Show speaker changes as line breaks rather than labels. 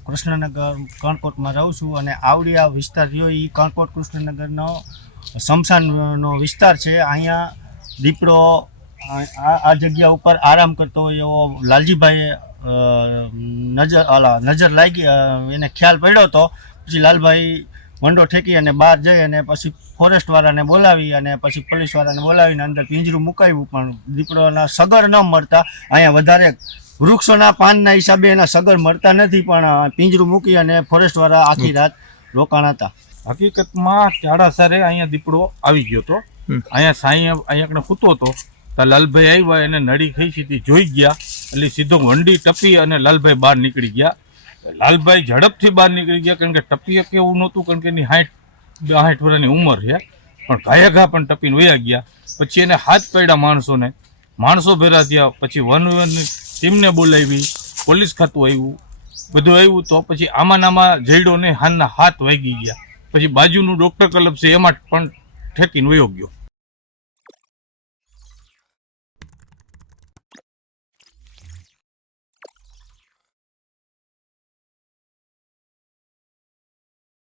કૃષ્ણનગર કણકોટમાં રહું છું અને આવડિયા વિસ્તાર રહ્યો એ કણકોટ કૃષ્ણનગરનો સ્મશાનનો વિસ્તાર છે. અહીંયા દીપડો આ જગ્યા ઉપર આરામ કરતો હોય એવો લાલજીભાઈએ નજર નજર લાગી એને ખ્યાલ પડ્યો હતો પછી લાલભાઈ વંડો ઠેકી અને બહાર જઈ અને પછી ફોરેસ્ટવાળાને બોલાવી અને પછી પોલીસવાળાને બોલાવીને અંદર પિંજરું મુકાવ્યું પણ દીપડોના સગર ન મળતા અહીંયા વધારે વૃક્ષોના પાનના હિસાબે એના સગર મળતા નથી પણ પિંજરું મૂકી અને ફોરેસ્ટવાળા આખી રાત રોકાણ હતા.
હકીકતમાં ચાડાસરે અહીંયા દીપડો આવી ગયો હતો. અહીંયા સાંઈ અહીંયા સૂતો હતો. તો લાલભાઈ આવ્યા એને નડી ખેંચી હતી જોઈ ગયા. એટલે સીધો વંડી ટપી અને લાલભાઈ બહાર નીકળી ગયા. લાલભાઈ ઝડપથી બહાર નીકળી ગયા કારણ કે ટપીએ કેવું નહોતું કારણ કે એની હાઈટ સાઠ વર્ષની ઉંમર છે. પણ ઘાયઘા ઘા પણ ટપીને વયા ગયા. પછી એને હાથ પડ્યા માણસોને. માણસો ભેરા થયા પછી વન વિભાગની ટીમને બોલાવી, પોલીસ ખાતું આવ્યું, બધું આવ્યું તો પછી આમાં ને આમાં જઈડો ને હાથના હાથ વાગી ગયા. પછી બાજુનું ડૉક્ટર ક્લબ છે એમાં પણ ઠેકીને વયો ગયો.